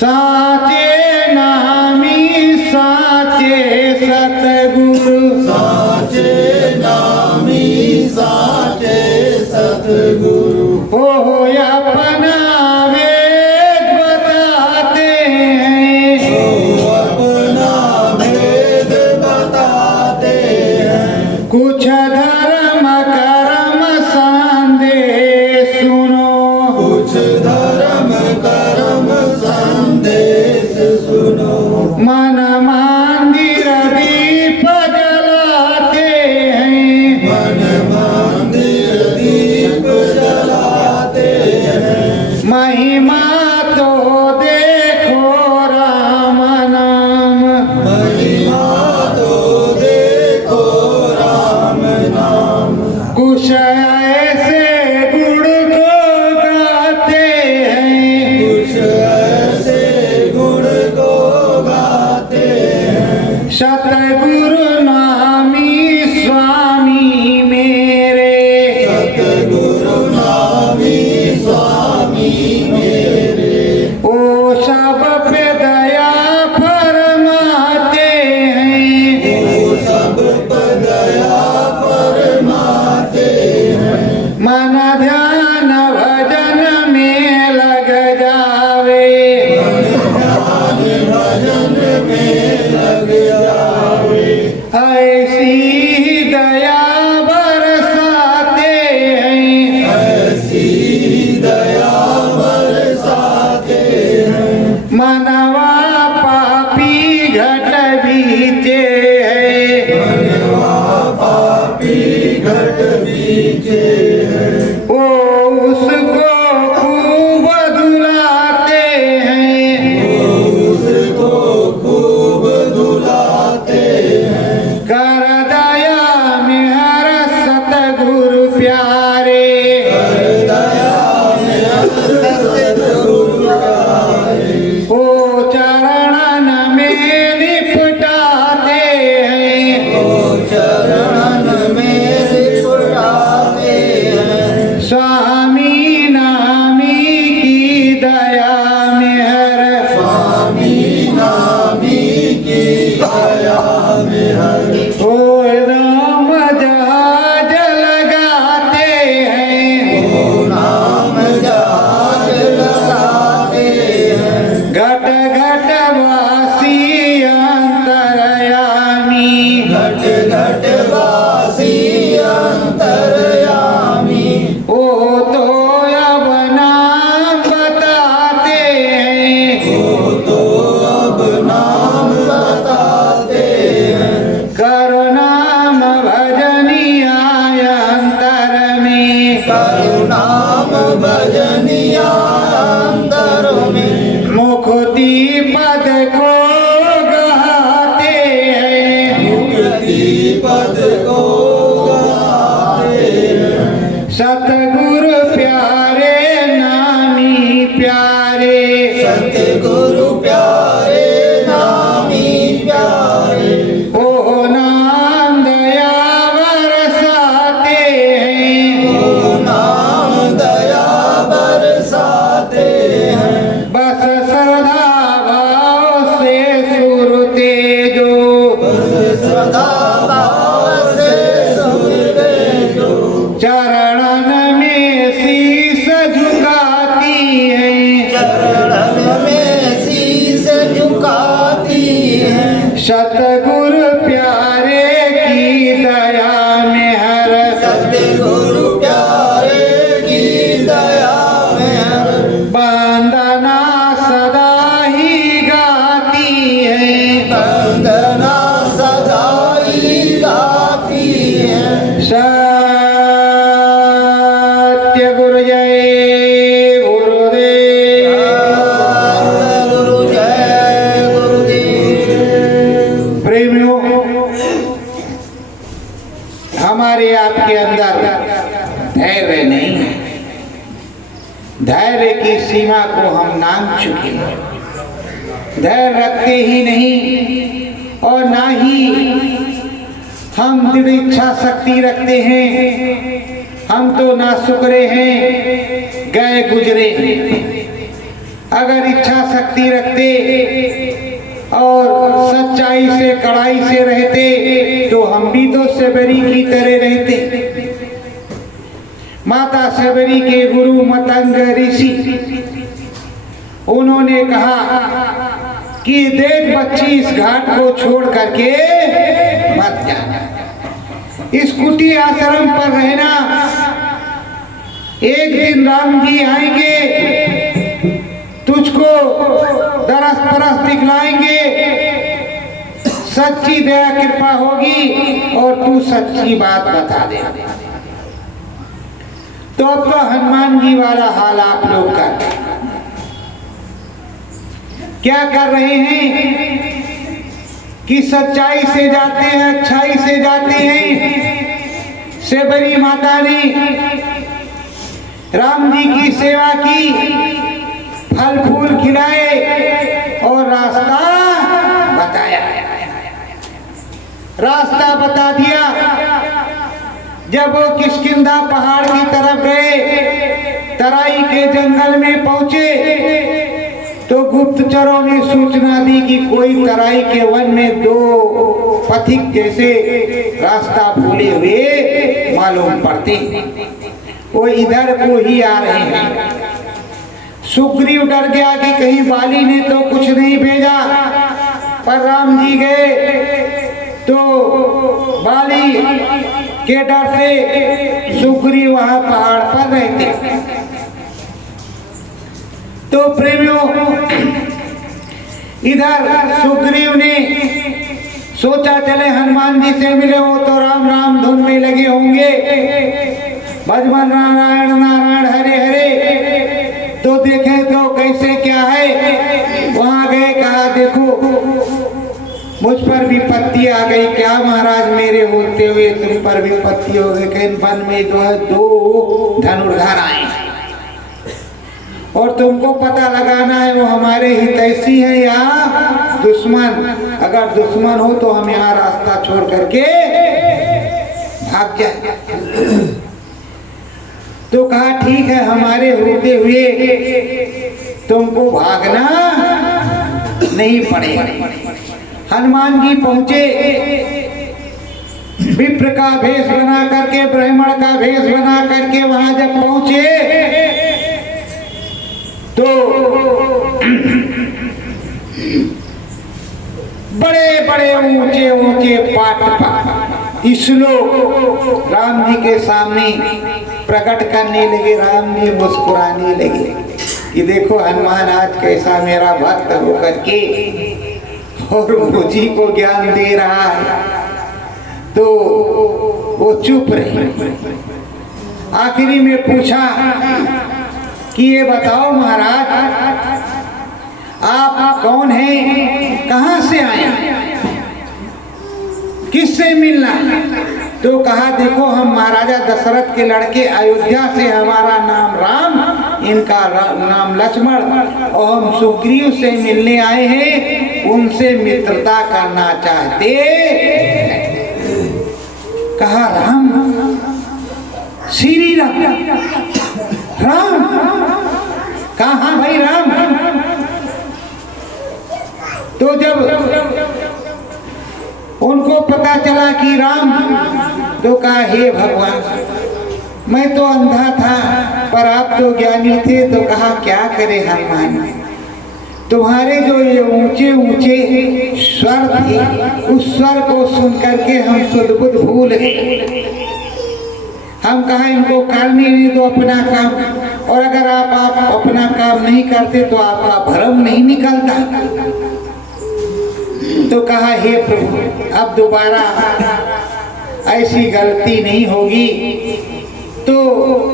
साचे नामी साचे सतगुरु, साचे नामी साचे सतगुरु, हो अपना वेद बताते हैं, वो अपना भेद बताते हैं। कुछ धर्म कर्म संदेश सुनो, कुछ धर्म कर्म संदेश सुनो। मन मंदिर दीप जलाते हैं, मन मंदिर दीप जलाते हैं। महिमा तो देखो राम नाम, महिमा तो देखो राम नाम। कुछ ऐसे गुण को गाते हैं, कुछ ऐसे गुण को गाते हैं। सतगुरु नामी स्वामी मेरे, सतगुरु नामी स्वामी मेरे, ओ सब पे दया फरमाते हैं, वो सब पर दया फरमाते हैं। मन ध्यान भजन में लग जावे, ध्यान भजन में लग जावे। ऐसी दया बरसाते हैं, ऐसी दया बरसाते हैं। मनवा पापी घट बीते है, मनवा पापी घट बीते हैं। ओ उसको खूब दुलाते हैं, उसको खूब दुलाते हैं। कर दया मेहर सतगुरु प्यारे, दया में सतगुरु प्यारे, ओ चरणन में लिपटाते हैं, ओ चरणन में लिपटाते हैं। स्वामी नामी की दया मेहर, स्वामी नामी की दया में हर, ओ राम जहाज लगाते हैं, ओ नाम जहाज लगाते हैं। घट घट वासी अंतरयामी, घट घट वासी अंतरयामी, ओ तो अब नाम बताते हैं, वो तो अब नाम बताते हैं। करो नाम भजनिया अंतर में, करो नाम भजनिया अंतर में। मुक्ति पद को गाते हैं, मुक्ति पद को गाते हैं। सतगुरु प्यारे नामी प्यारे, सतगुरु प्यारे नामी प्यारे, ओ नाम दया बरसाते हैं, ओ नाम दया बरसाते हैं। बस श्रद्धा भाव से सुरते जो, सदा भाव से सुनते जो, चरणन में शीस झुकाती है, चरणन में शीस झुकाती हैं। सतगुरु प्यारे की दया में हर, सतगुरु प्यारे की दया में हर, वंदना सदा ही गाती है, वंदना सदा ही गाती है। सत्य गुरु जय गुरुदेव। गुरु जय गुरुदेव। प्रेमियों, हमारे आपके अंदर धैर्य नहीं है, धैर्य की सीमा को हम नाम चुके हैं, धैर्य रखते ही नहीं और ना ही हम दृढ़ इच्छा शक्ति रखते हैं। हम तो ना शुक्रे हैं, गए गुजरे हैं। अगर इच्छा शक्ति रखते और सच्चाई से कड़ाई से रहते तो हम भी तो शबरी की तरह रहते। माता शबरी के गुरु मतंग ऋषि उन्होंने कहा कि देख बच्ची, इस घाट को छोड़ करके मत जाना, इस कुटी आश्रम पर रहना। एक दिन राम जी आएंगे, तुझको दरस परस दिखलाएंगे, सच्ची दया कृपा होगी और तू सच्ची बात बता दे। तो अब तो हनुमान जी वाला हाल आप लोग कर क्या कर रहे हैं कि सच्चाई से जाते हैं, अच्छाई से जाते हैं। शबरी माता ने राम जी की सेवा की, फल फूल खिलाए और रास्ता बताया, रास्ता बता दिया। जब वो किष्किंधा पहाड़ की तरफ गए, तराई के जंगल में पहुंचे तो गुप्तचरों ने सूचना दी कि कोई तराई के वन में दो पथिक जैसे रास्ता भूले हुए मालूम पड़ते, वो इधर को ही आ रहे हैं। सुग्रीव डर गया कि कहीं बाली ने तो कुछ नहीं भेजा, पर राम जी गए तो बाली के डर से सुग्रीव वहां पहाड़ पर रहते। तो प्रेमियों, इधर सुग्रीव ने सोचा चले हनुमान जी से मिले, हो तो राम राम धुन में लगे होंगे, भजमन नारायण नारायण हरे हरे। तो देखें तो कैसे क्या है। वहां गए, कहा देखो मुझ पर विपत्ति आ गई। क्या महाराज, मेरे होते हुए तुम पर विपत्ति हो गई? कहीं वन में जो है दो धनुर्धर आए और तुमको पता लगाना है वो हमारे हितैषी हैं या दुश्मन। अगर दुश्मन हो तो हम यहाँ रास्ता छोड़ करके भाग जाए। तो कहा ठीक है, हमारे होते हुए तुमको भागना नहीं पड़ेगा। हनुमान जी पहुंचे, विप्र का भेष बना करके, ब्राह्मण का भेष बना करके वहां जब पहुंचे तो बड़े बड़े ऊंचे ऊंचे पाठ श्लोक राम जी के सामने प्रकट करने लगे। राम जी मुस्कुराने लगे कि देखो हनुमान आज कैसा मेरा भक्त होकर के और मुझी को ज्ञान दे रहा है। तो वो चुप रहे। आखिरी में पूछा कि ये बताओ महाराज, आप कौन हैं, कहां से आए, किससे मिलना? तो कहा देखो हम महाराजा दशरथ के लड़के, अयोध्या से, हमारा नाम राम, इनका नाम लक्ष्मण, और हम सुग्रीव से मिलने आए हैं, उनसे मित्रता करना चाहते। कहा राम, श्री राम, राम कहा भाई राम? तो जब उनको पता चला कि राम, तो कहा हे भगवान, मैं तो अंधा था पर आप तो ज्ञानी थे। तो कहा क्या करे हनुमान, तुम्हारे जो ये ऊंचे ऊंचे स्वर थे, उस स्वर को सुन करके हम सुध-बुध भूल गए। हम कहा इनको करने नहीं दो अपना काम, और अगर आप अपना काम नहीं करते तो आपका भ्रम नहीं निकलता। तो कहा हे प्रभु, अब दोबारा ऐसी गलती नहीं होगी। तो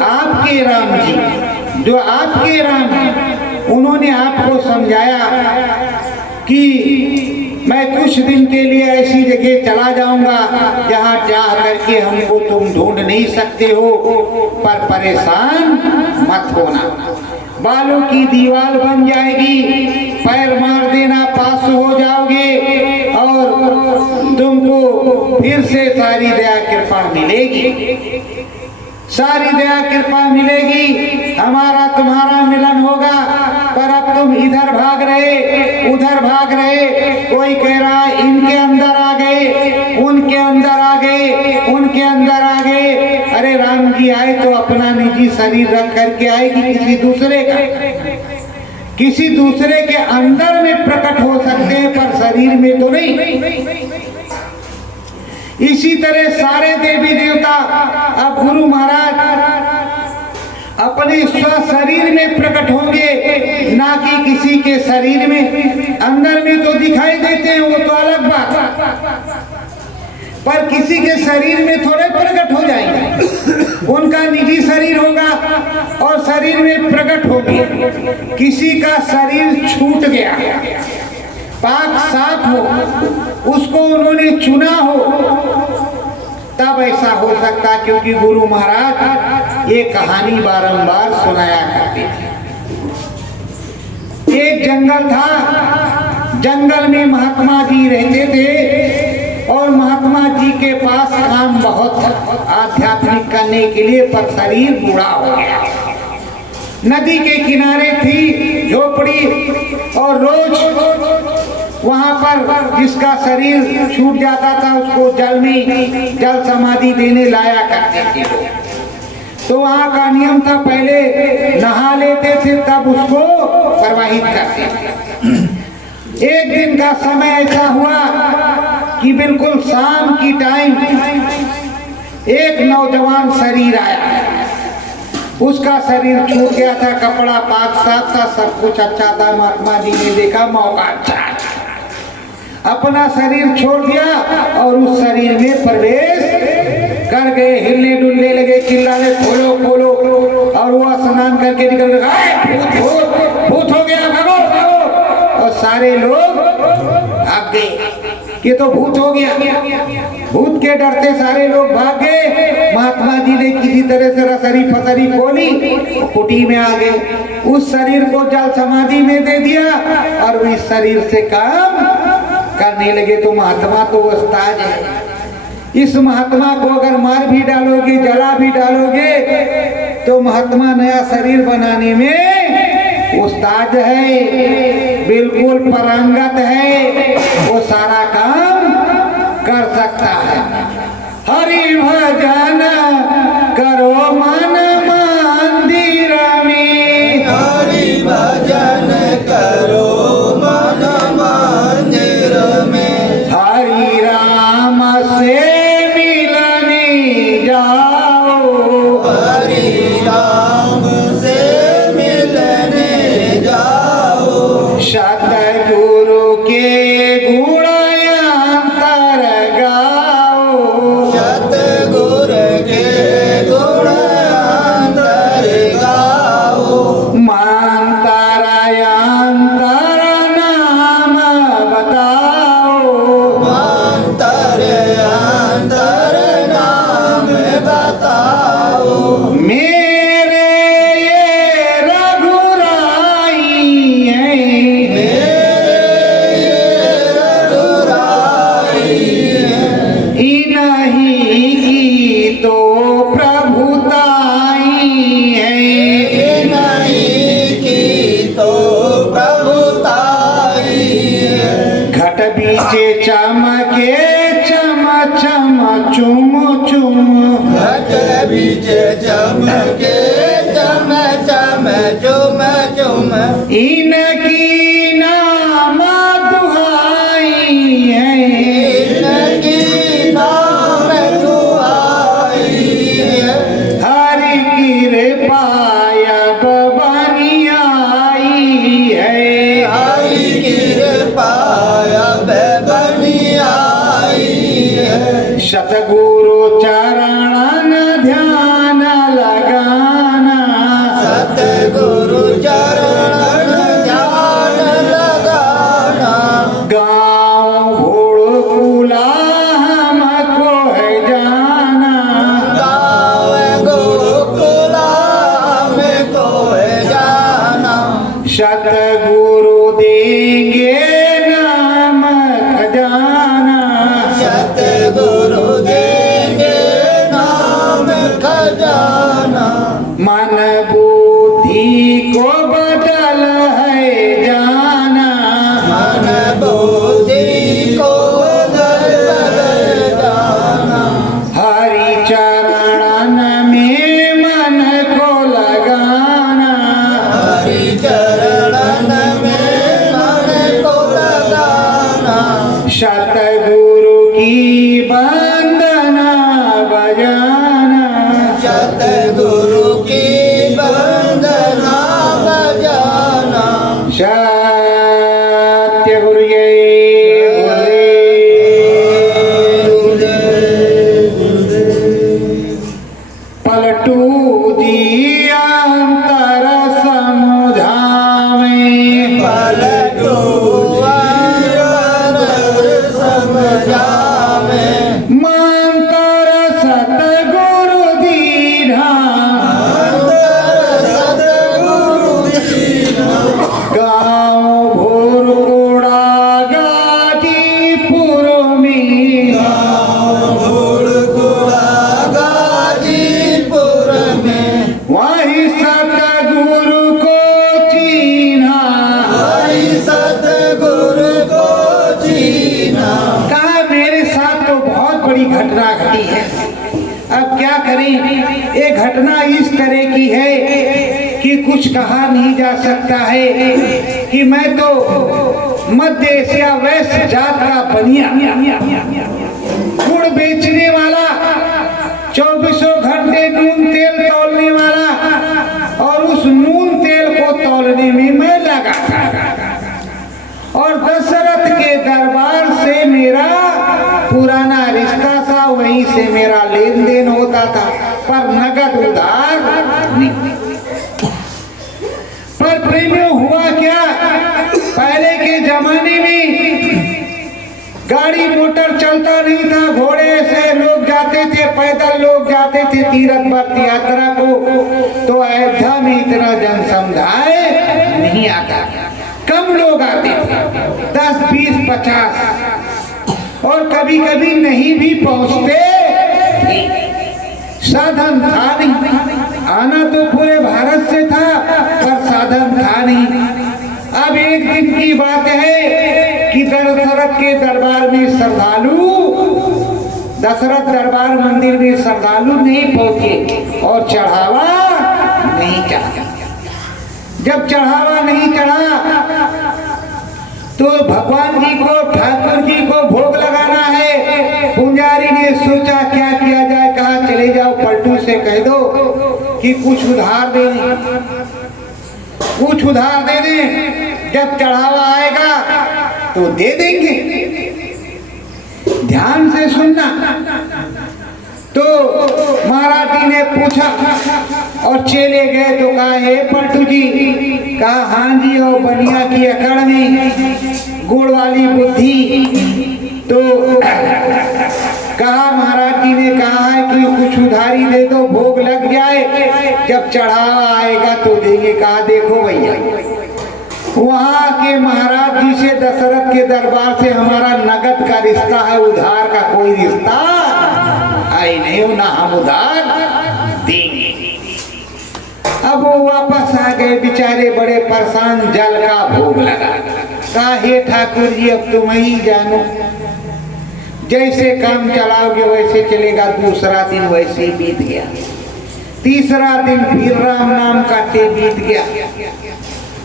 आपके राम जी, जो आपके राम हैं, उन्होंने आपको समझाया कि मैं कुछ दिन के लिए ऐसी जगह चला जाऊंगा जहां चाह करके हमको तुम ढूंढ नहीं सकते हो, पर परेशान मत होना। बालों की दीवार बन जाएगी, पैर मार देना पास हो जाओगे और तुमको फिर से सारी दया कृपा मिलेगी, सारी दया कृपा मिलेगी, हमारा तुम्हारा मिलन होगा। पर अब तुम इधर भाग रहे, उधर भाग रहे। कोई कह रहा है इनके अंदर आ गए, उनके अंदर आ गए, उनके अंदर आ गए। अरे राम जी आए तो अपना निजी शरीर रख करके आए कि किसी दूसरे का, किसी दूसरे के अंदर में प्रकट हो सकते हैं पर शरीर में तो नहीं। इसी तरह सारे देवी देवता अब गुरु महाराज अपने स्व शरीर में प्रकट होंगे, ना कि किसी के शरीर में। अंदर में तो दिखाई देते हैं, वो तो अलग बात, पर किसी के शरीर में थोड़े प्रकट हो जाएंगे। उनका निजी शरीर होगा और शरीर में प्रकट होंगे। किसी का शरीर छूट गया, पाक साफ हो, उसको उन्होंने चुना हो, तब ऐसा हो सकता, क्योंकि गुरु महाराज ये कहानी बारंबार सुनाया करते थे। एक जंगल था, जंगल में महात्मा जी रहते थे और महात्मा जी के पास काम बहुत था आध्यात्मिक करने के लिए, पर शरीर बूढ़ा हो गया। नदी के किनारे थी झोपड़ी और रोज वहां पर जिसका शरीर छूट जाता था उसको जल में जल समाधि देने लाया करते थे लोग। तो वहां का नियम था, पहले नहा लेते थे तब उसको प्रवाहित करते थे। एक दिन का समय ऐसा हुआ कि बिल्कुल शाम की टाइम एक नौजवान शरीर आया। उसका शरीर छूट गया था, कपड़ा पाक साफ था, सब कुछ अच्छा था। महात्मा जी ने देखा मौका अच्छा, अपना शरीर छोड़ दिया और उस शरीर में प्रवेश कर गए। हिलने डुलने लगे, चिल्लाने खोलो खोलो, और वो स्नान करके निकल गए, भूत भूत भूत हो गया, भागो भागो। और सारे लोग भाग गए कि तो भूत हो गया। भूत के डरते सारे लोग भाग गए। महात्मा जी ने किसी तरह से रसरी फसरी खोली, कुटी में आ गए। उस शरीर को जल समाधि में दे दिया और इस शरीर से काम करने लगे। तो महात्मा तो उस्ताद है, इस महात्मा को अगर मार भी डालोगे, जला भी डालोगे, तो महात्मा नया शरीर बनाने में उस्ताद है, बिल्कुल पारंगत है, वो सारा काम कर सकता है। हरि भजन करो मन मंदिर में, हरि भजन करो मन मंदिर में, हरि राम से मिलने जाओ, हरि राम से मिलने जाओ, सतगुरु के गुणांतर गाओ, सतगुरु के गुण अंतर गाओ, मंतर अंतर नाम बताओ, मंतर अंतर नाम बताओ, मेरे ये रघुराई हैं, इन्हीं की तो प्रभुताई है, नहीं की तो प्रभुताई है, घट बीचे चमके चम चम चुम चुम, घट बीच चमके चम चम चुम चुम, इनकी नाम दुहाई है, इनकी नाम दुआई है, हरि कृपायब बनी आई है, हरि कृपा अब बनी आई है, सतगुरु चरणन ध्यान लगाना, सतगुरु चरण ध्यान लगाना, गाँव घोड़कुला हमको है जाना, गाँव गोकुला में को जाना, सतगुरु देंगे नाम खजाना, सतगुरु देंगे नाम खजाना, मन बुद्धि को बदल है घटना इस तरह की है कि कुछ कहा नहीं जा सकता है कि मैं तो मध्य एशिया वैश्य जात का बनिया, गुड़ बेचने वाला, 24 घंटे नून तेल तौलने वाला, और उस नून तेल को तौलने में मैं लगा था। और दशरथ के दरबार से मेरा पुराना रिश्ता था, वहीं से मेरा लेन देन होता था, पर नगद उधार नहीं। पर प्रेमियों हुआ क्या, पहले के जमाने में गाड़ी मोटर चलता नहीं था, घोड़े से लोग जाते थे, पैदल लोग जाते थे तीर्थ व्रत यात्रा को। तो अयोध्या में इतना जन समुदाय नहीं आता, कम लोग आते थे, 10, 20, 50, और कभी कभी नहीं भी पहुंचते थे, साधन था नहीं। आना तो पूरे भारत से था, पर साधन था नहीं। अब एक दिन की बात है कि दशरथ के दरबार में श्रद्धालु, दशरथ दरबार मंदिर में श्रद्धालु नहीं पहुंचे और चढ़ावा नहीं चढ़ा। जब चढ़ावा नहीं चढ़ा तो भगवान जी को, ठाकुर जी को भोग लगाना है। पुजारी ने सोचा क्या किया जाए, कहा चले जाओ पलटू से कह दो कि कुछ उधार दे दें, कुछ उधार दे दें, जब चढ़ावा आएगा तो दे देंगे। ध्यान से सुनना। तो महाराज जी ने पूछा और चले गए तो कहा हे पलटू जी, कहा हाँ जी, और बनिया की अकड़ में गुड़ वाली बुद्धि। तो कहा महाराज जी ने कहा है कि कुछ उधारी दे दो, भोग लग जाए, जब चढ़ावा आएगा तो देंगे। कहा देखो भैया, वहां के महाराज जी से, दशरथ के दरबार से हमारा नगद का रिश्ता है, उधार का कोई रिश्ता है नहीं, ना हम उधार देंगे। अब वो वापस आ गए बेचारे, बड़े परेशान, जल का भोग लगा। कहा हे ठाकुर जी, अब तुम ही जानो, जैसे काम चलाओगे वैसे चलेगा। दूसरा दिन वैसे बीत गया, तीसरा दिन फिर राम नाम काटे बीत गया।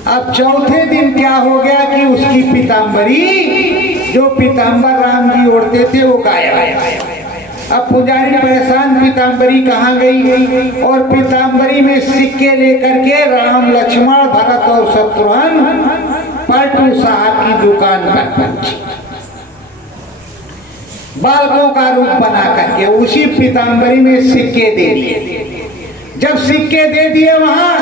अब चौथे दिन क्या हो गया कि उसकी पीताम्बरी, जो पीताम्बर राम जी ओढ़ते थे, वो गायब है। अब पुजारी परेशान, पीताम्बरी कहाँ गई? और पीताम्बरी में सिक्के लेकर के राम, लक्ष्मण, भरत और शत्रुघ्न पलटू साहब की दुकान पर पहुंचे, बालकों का रूप बना करके उसी पीताम्बरी में सिक्के दे दिए। जब सिक्के दे दिए वहां,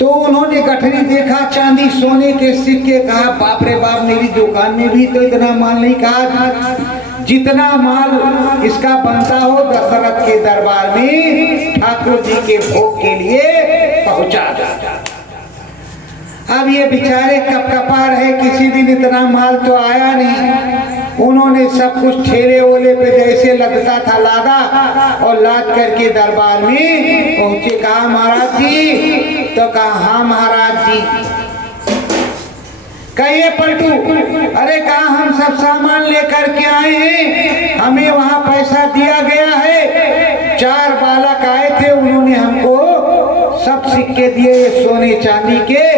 तो उन्होंने गठरी देखा, चांदी सोने के सिक्के। कहा बाप रे बाप, मेरी दुकान में भी तो इतना माल नहीं। कहा जितना माल इसका बनता हो दशरथ के दरबार में ठाकुर जी के भोग के लिए पहुंचा। अब ये बेचारे कपकपा रहे, किसी दिन इतना माल तो आया नहीं। उन्होंने सब कुछ ठेले ओले पे जैसे लगता था लादा, और लाद करके दरबार में पहुंचे। कहा महाराज जी? तो कहा हाँ महाराज जी। कहिए पलटू? अरे कहा हम सब सामान लेकर के आए हैं, हमें वहां पैसा दिया गया है। 4 बालक आए थे, उन्होंने हमको सब सिक्के दिए, ये सोने चांदी के।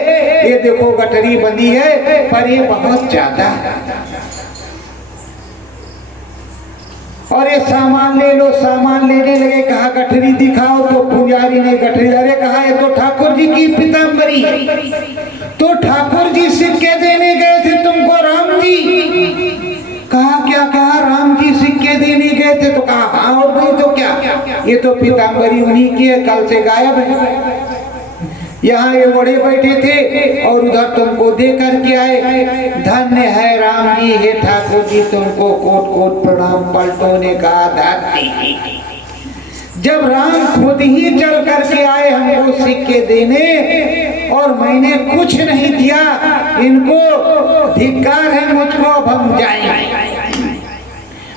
ये देखो गठरी बंदी है, पर ये बहुत ज्यादा है, और ये सामान ले लो। सामान लेने लगे, कहा गठरी दिखाओ। तो पुजारी ने गठरी, अरे कहा ये तो ठाकुर जी की पीताम्बरी। तो ठाकुर जी सिक्के देने गए थे तुमको राम जी? कहा क्या? कहा राम जी सिक्के देने गए थे। तो कहा हाँ, और नहीं तो क्या, ये तो पीताम्बरी उन्हीं की है, कल से गायब है। यहाँ ये बड़े बैठे थे और उधर तुमको दे करके आए। धन्य है राम जी, हे ठाकुर जी तुमको कोट कोट प्रणाम। पलटू ने कहा धरती, जब राम खुद ही चल करके आए हमको सिक्के देने और मैंने कुछ नहीं दिया, इनको धिक्कार है मुझको, अब हम जाएंगे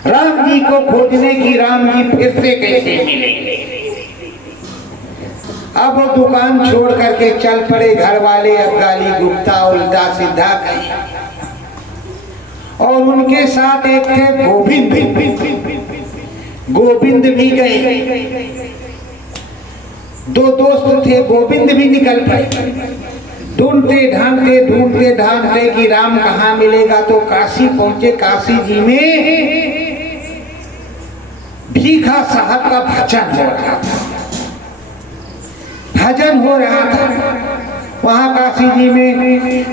राम जी को खोजने की। राम जी फिर से कैसे मिलेंगे? अब वो दुकान छोड़ करके चल पड़े। घर वाले अब गाली गुप्ता उल्टा सीधा कहे, और उनके साथ एक थे गोविंद। गोविंद भी गए। दो दोस्त थे, गोविंद भी निकल पड़े। ढूंढते ढांढते कि राम कहाँ मिलेगा, तो काशी पहुंचे। काशी जी में भीखा साहब का भजन हो रहा था। वहां काशी जी में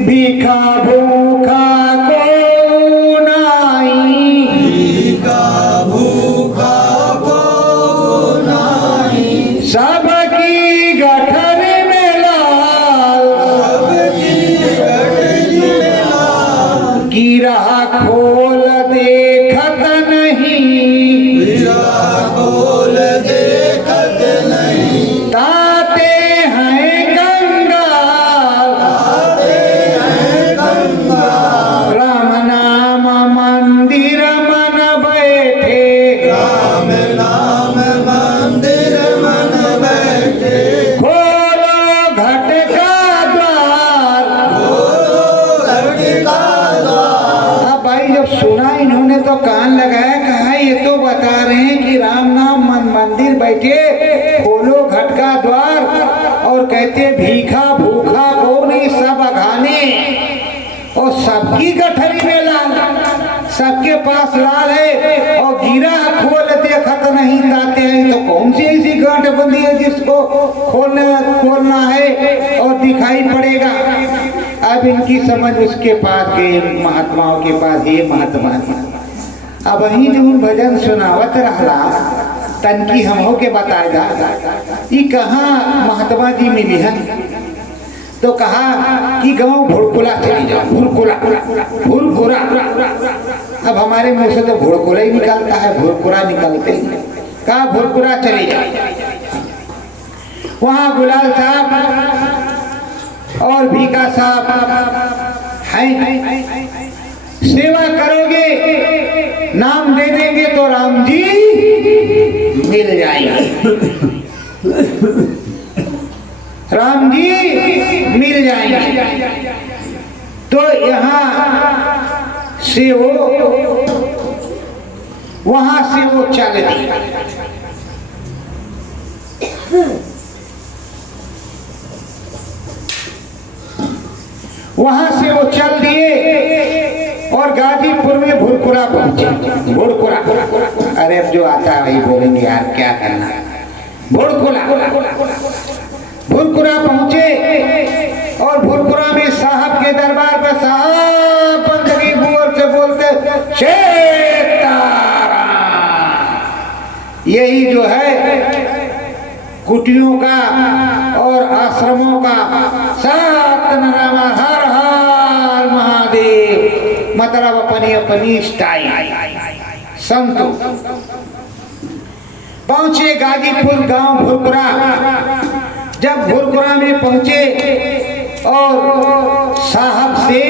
भीखा भूखा को नाई, भीखा भूखा को नाई, सबकी गठरी में लाल, सबकी गठरी में लाल, गिरा खोल देखत नहीं, गिरा खोल देखत नहीं, ताते हैं कंगाल, आते हैं कंगाल, राम नाम मंदिर मन बैठे, राम नाम मंदिर मन बैठे, खोलो घट का द्वार। घटिका द्वार। अब भाई जब सुना इन्होंने तो कान लगाया, कहा ये तो बता रहे हैं कि राम नाम मंदिर बैठे, खोलो घट का द्वार, और कहते भीखा भूखा को नहीं सब अघाने, और सबकी गठरी में लाल, सबके पास लाल है, और गिरा खोल देखत नहीं ताते हैं। तो कौन सी ऐसी गांठ बंदी है जिसको खोलना है और दिखाई पड़ेगा। अब इनकी समझ उसके पास गए, महात्माओं के पास। ये महात्मा अब वही जो भजन सुनावत रहला, तनकी हमहो के बताएगा कि कहाँ महात्मा जी मिली है। तो कहा कि गांव भुड़कुला चली जाओ, भुरकुरा। अब हमारे मुंह से तो भुड़कुला ही निकलता है, भुरकुरा निकलते ही। कहा भुरकुरा चली जाओ। वहां गुलाल साहब और भीखा साहब हैं। सेवा करोगे, नाम दे देंगे तो राम जी मिल जाएंगे, राम जी मिल जाएंगे। तो यहाँ से वहां से वो चल दी। वहां से वो चल दिए और गाजीपुर में भुरकुरा पहुंचे। भुरकुरा, अरे अब जो आता है वही बोलेंगे यार, क्या करना। भुरकुरा पहुंचे और भुरकुरा में साहब के दरबार पर साहब बंदगी बुअर से बोलते, शेतारा, यही जो है कुटियों का और आश्रमों का सतनामा, हर हर महादेव, मतलब अपनी अपनी स्टाइल। संतो पहुंचे गाजीपुर गांव भुरकुरा। जब भुरकुरा में पहुंचे और साहब से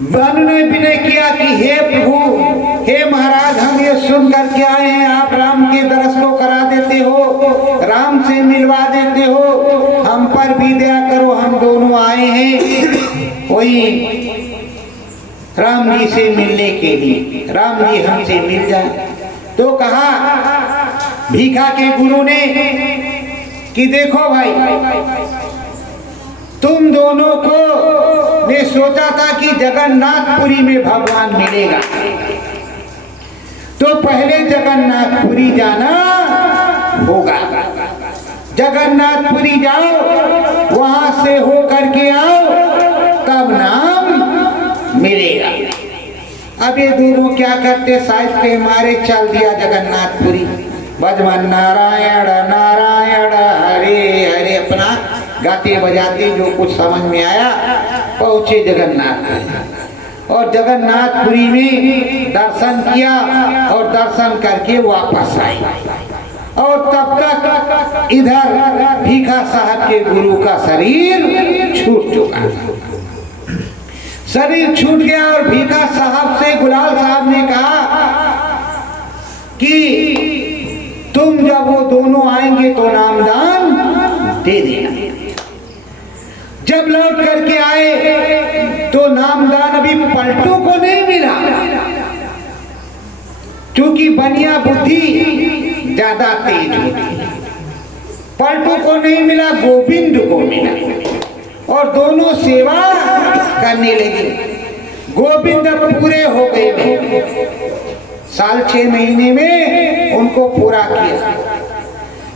उन्होंने विनय किया कि हे प्रभु, हे महाराज, हम ये सुन करके आए हैं आप राम के दर्श को करा देते हो, राम से मिलवा देते हो, हम पर भी दया करो, हम दोनों आए हैं वही राम जी से मिलने के लिए, राम जी हमसे मिल जाए। तो कहा भीखा के गुरु ने कि देखो भाई, तुम दोनों को ने सोचा था कि जगन्नाथपुरी में भगवान मिलेगा, तो पहले जगन्नाथपुरी जाना होगा। जगन्नाथपुरी जाओ, वहां से हो करके आओ, तब नाम मिलेगा। अब ये दोनों क्या करते, साइज के मारे चल दिया जगन्नाथपुरी। भजमन नारायण नारायण हरे हरे, अपना गाते बजाते जो कुछ समझ में आया पहुंचे जगन्नाथ। और जगन्नाथपुरी में दर्शन किया और दर्शन करके वापस आए। और तब तक इधर भीखा साहब के गुरु का शरीर छूट चुका, शरीर छूट गया। और भीखा साहब से गुलाल साहब ने कहा कि तुम जब वो दोनों आएंगे तो नामदान दे देना। जब लौट करके आए तो नामदान अभी पलटू को नहीं मिला, क्योंकि बनिया बुद्धि ज्यादा तेज होती है। पलटू को नहीं मिला, गोविंद को मिला और दोनों सेवा करने लगे। गोविंद पूरे हो गए, साल 6 महीने में उनको पूरा किया।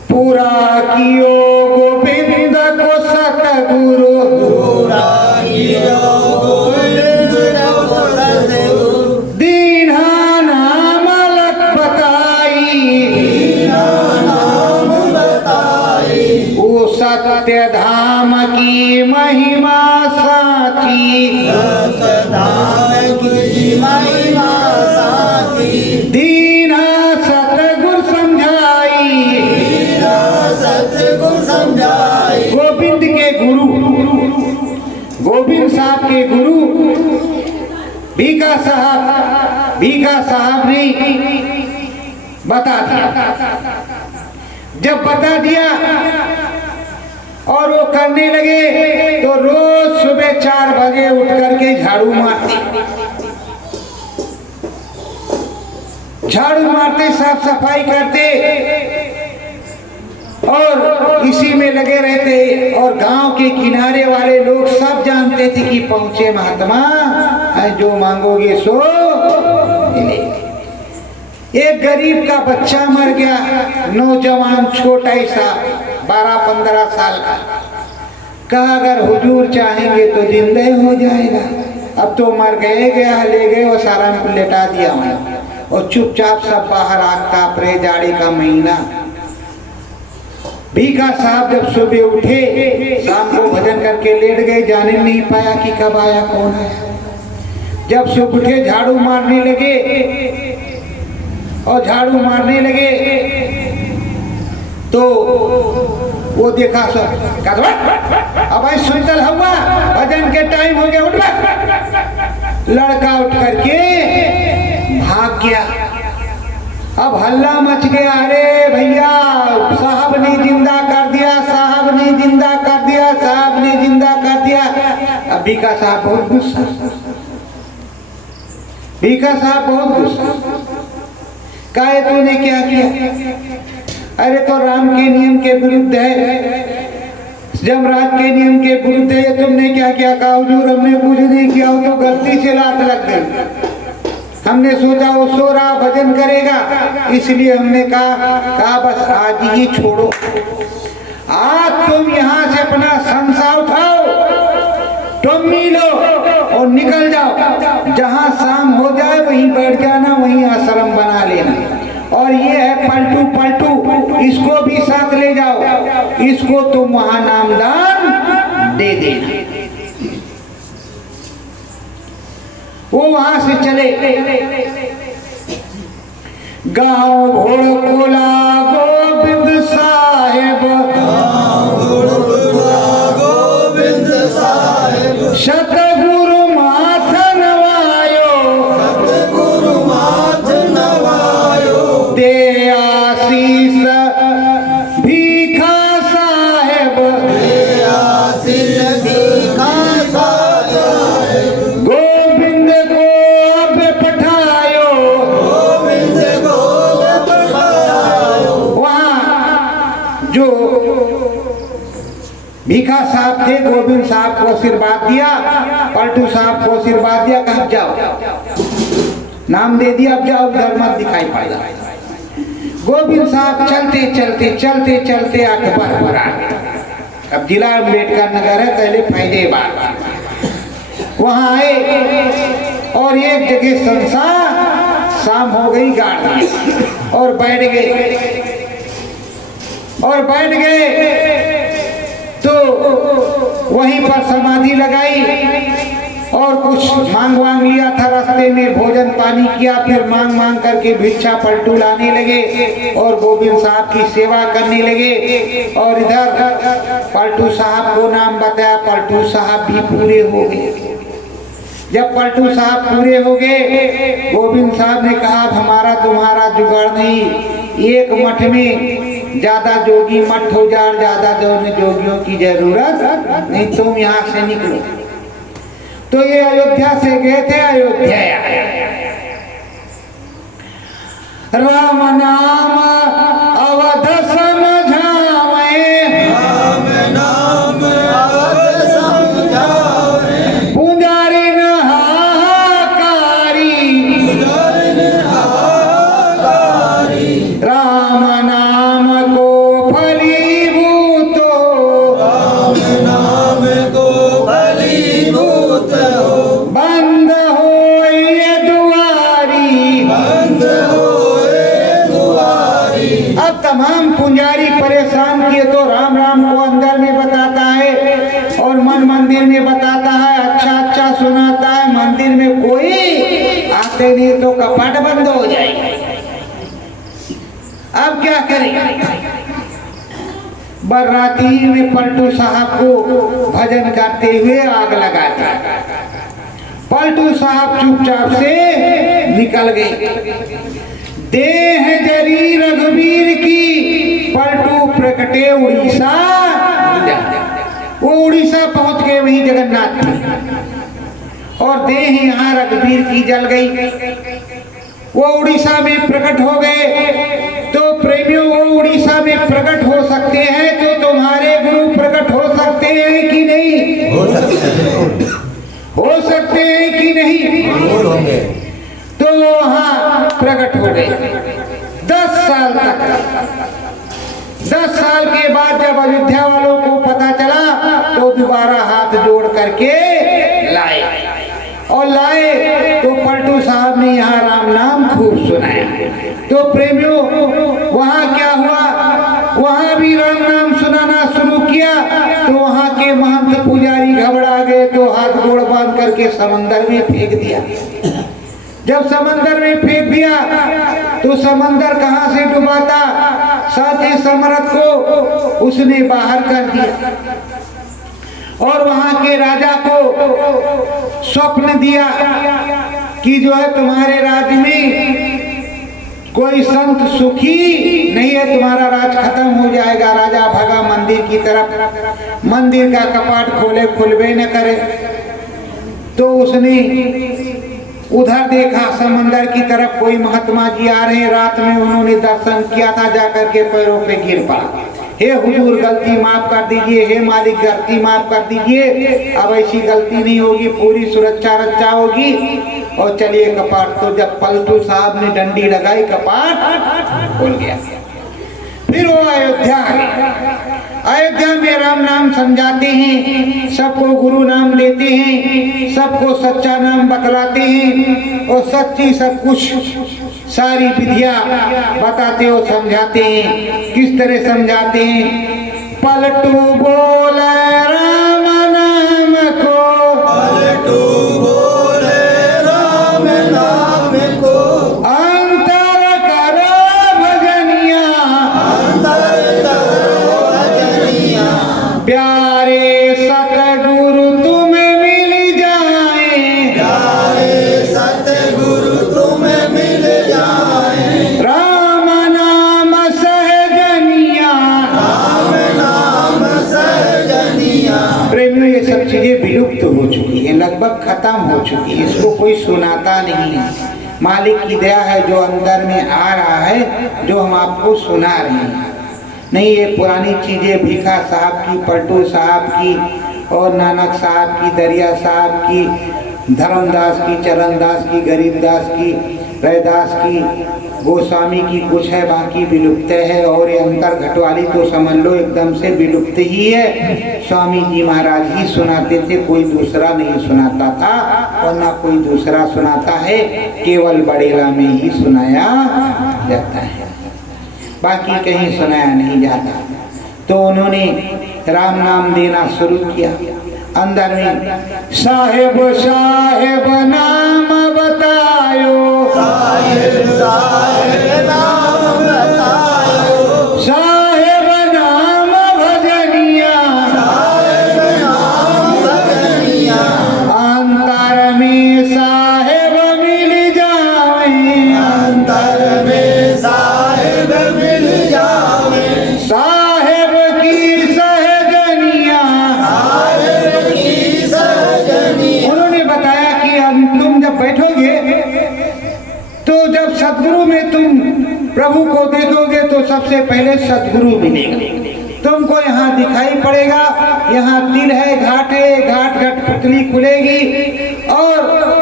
पूरा कियो गोविंद को सतगुरु, पूरा कियो गोविंद को सतगुरु, दीन्हा नाम लख बताई, दीन्हा नाम बताई, ओ सत्य धाम की महिमा साची, सतधाम की महिमा साची, दीन्हा सतगुरु समझाई, दीन्हा सतगुरु समझाई। गोविंद के गुरु, गोविंद साहब के गुरु भीखा साहब ने बता दिया। जब बता दिया और वो करने लगे तो रोज सुबह 4 बजे उठ करके झाड़ू मारते, साफ सफाई करते और इसी में लगे रहते। और गांव के किनारे वाले लोग सब जानते थे कि पहुंचे महात्मा, जो मांगोगे सो मिलेगा। एक गरीब का बच्चा मर गया, नौजवान छोटा ही सा 12-15 साल का। कहा अगर हुजूर चाहेंगे तो जिंदा हो जाएगा। अब तो मर गए, गया ले गए और सारा को लेटा दिया वहाँ और चुपचाप सब बाहर आगता प्रे, जाड़े का महीना। भीखा साहब जब सुबह उठे, शाम को भजन करके लेट गए, जाने नहीं पाया कि कब आया कौन आया। जब सुबह उठे झाड़ू मारने लगे और झाड़ू मारने लगे तो वो देखा सब, अब सुनतल हुआ भजन के टाइम हो गया, उठ। लड़का उठ करके भाग गया। अब हल्ला मच गया, अरे भैया साहब ने जिंदा कर दिया, साहब ने जिंदा कर दिया, साहब ने जिंदा कर दिया। अब भीखा साहब बहुत गुस्सा, भीखा साहब बहुत गुस्सा। कहे तूने क्या किया? अरे तो राम के नियम के विरुद्ध है, जमराज के नियम के विरुद्ध है, तुमने क्या किया? कहा हुजूर हमने कुछ नहीं किया, वो तो गलती से लात लग गई। हमने सोचा वो सो रहा भजन करेगा, इसलिए हमने कहा बस आज ही छोड़ो। आज तुम यहाँ से अपना संसा उठाओ, तुम मिलो और निकल जाओ। जहाँ शाम हो जाए वहीं बैठ जाना, वहीं आश्रम बना लेना। और ये है पलटू, इसको भी साथ ले जाओ, इसको तुम वहाँ नामदान दे देना। वो वहां से चले। गाँव घोड़कोला गोविंद साहेब, गोविंद साहेब, सतगुरु माथ नवायो, सतगुरु माथ नवायो, दे आशीष भीखा साहेब, दे आशीष भीखा साहेब, गोविंद को अब पठायो, गोविंद को पठायो। वहाँ जो भीखा साहब थे, गोविंद साहब को आशीर्वाद दिया, पलटू साहब को आशीर्वाद दिया, कहा जाओ, नाम दे दिया, अब जाओ, इधर मत दिखाई पड़ेगा। गोविंद साहब चलते चलते चलते चलते अकबर पर आ गए। अब जिला अम्बेडकर नगर है, पहले फैजाबाद। वहां आए और एक जगह संसा, शाम हो गई, गाड़ी और बैठ गए तो वहीं पर समाधि लगाई और कुछ मांग लिया था रास्ते में, भोजन पानी किया, फिर मांग करके भिक्षा पलटू लाने लगे और गोविंद साहब की सेवा करने लगे। और इधर पलटू साहब को नाम बताया, पलटू साहब भी पूरे हो गए। जब पलटू साहब पूरे हो गए, गोविंद साहब ने कहा अब हमारा तुम्हारा जुगाड़ नहीं, एक मठ में ज्यादा जोगी मठ हो जाए, ज्यादा जोगियों की जरूरत नहीं, तुम यहाँ से निकलो। तो ये अयोध्या से गए थे, अयोध्या राम नाम अवध समझावे, राम नाम अवध समझावे, पुजारी न हाहाकारी, पुजारिन हाहाकारी, राम नाम को फलीभूतो, राम नाम को फलीभूत हो, बंद हो ये दुआरी। बंद होए दुआरी। अब तमाम पुजारी परेशान किए तो राम राम को अंदर में बताता है और मन मंदिर में बताता है, अच्छा अच्छा सुनाता है। मंदिर में कोई आते नहीं तो कपाट बंद हो जाएगा। अब क्या करें? बरराती में पलटू साहब को भजन करते हुए आग लगा दी। पलटू साहब चुपचाप से निकल गए। देह जरी रघुवीर की, पलटू प्रकटे उड़ीसा। वो उड़ीसा पहुंच गए वहीं जगन्नाथ में, और देह यहाँ रघुवीर की जल गई। वो उड़ीसा में प्रकट हो गए। तो प्रेमियों, वो उड़ीसा में प्रकट हो सकते हैं तो तुम्हारे गुरु प्रकट हो सकते हैं कि नहीं? हो सकते हैं, हो सकते हैं कि नहीं? जरूर होंगे। तो वहां प्रकट हो गए 10 साल तक। 10 साल के बाद जब अयोध्या वालों को पता चला तो दोबारा हाथ जोड़ करके लाए, और लाए तो पलटू साहब ने यहाँ राम नाम खूब सुनाया। तो प्रेमियों, वहां क्या हुआ? वहां भी राम नाम सुनाना शुरू किया तो वहां के महंत पुजारी घबरा गए, तो हाथ गोड़ बांध करके समंदर में फेंक दिया। जब समंदर में फेंक दिया तो समंदर कहां से डुबाता? साथी समरथ को उसने बाहर कर दिया, और वहां के राजा को स्वप्न दिया कि जो है तुम्हारे राज्य में कोई संत सुखी नहीं है, तुम्हारा राज खत्म हो जाएगा। राजा भगा मंदिर की तरफ, मंदिर का कपाट खोले, खुलबे न करे। तो उसने उधर देखा समंदर की तरफ, कोई महात्मा जी आ रहे हैं। रात में उन्होंने दर्शन किया था, जाकर के पैरों पे गिर पड़ा। हे हुजूर, गलती माफ कर दीजिए, हे मालिक गलती माफ कर दीजिए, अब ऐसी गलती नहीं होगी, पूरी सुरक्षा रक्षा होगी, और चलिए कपाट। तो जब पलटू साहब ने डंडी लगाई, कपाट खुल गया। फिर वो अयोध्या आ गए। अयोध्या में राम नाम समझाते हैं, सबको गुरु नाम देते हैं, सबको सच्चा नाम बतलाते हैं, और सच्ची सब कुछ सारी विधियां बताते और समझाते हैं। किस तरह समझाते हैं? पलटू बोले राम नाम को, पलटू बोले राम नाम को, अंतर करो भजनिया, अंतर करो भजनिया, प्यारे सतगुरु तुम्हें मिल जाए, प्यारे सतगुरु तुम्हें मिल जाए, राम नाम सहजनिया। राम नाम सहजनिया। प्रेमियों, ये सब चीजें विलुप्त हो चुकी है, लगभग खत्म हो चुकी है, इसको कोई सुनाता नहीं है। मालिक की दया है जो अंदर में आ रहा है, जो हम आपको सुना रहे हैं। नहीं, ये पुरानी चीजें भीखा साहब की, पलटू साहब की, और नानक साहब की, दरिया साहब की, धर्मदास की, चरणदास की, गरीबदास की, रैदास की, गोस्वामी की कुछ है, बाकी विलुप्त है। और ये अंतर घटवाली तो समझ लो एकदम से विलुप्त ही है। स्वामी जी महाराज ही सुनाते थे, कोई दूसरा नहीं सुनाता था, और ना कोई दूसरा सुनाता है, केवल बड़ेला में ही सुनाया जाता है, बाकी कहीं सुनाया नहीं जाता। तो उन्होंने राम नाम देना शुरू किया। अंदर में साहेब साहेब नाम बतायो, साहेब साहेब नाम बतायो, साहेब नाम भजनिया, साहेब नाम भजनिया, अंतर में साहेब मिल जावे, अंतर में साहेब मिल जावे, साहेब की सहजनिया। साहेब की सहजनिया। उन्होंने बताया कि अब तुम जब बैठोगे तो जब सदगुरु में तुम प्रभु को देखोगे तो सबसे पहले सदगुरु मिलेगा। तुमको यहाँ दिखाई पड़ेगा, यहाँ तिल है, घाट है, घाट घाट पुतली खुलेगी और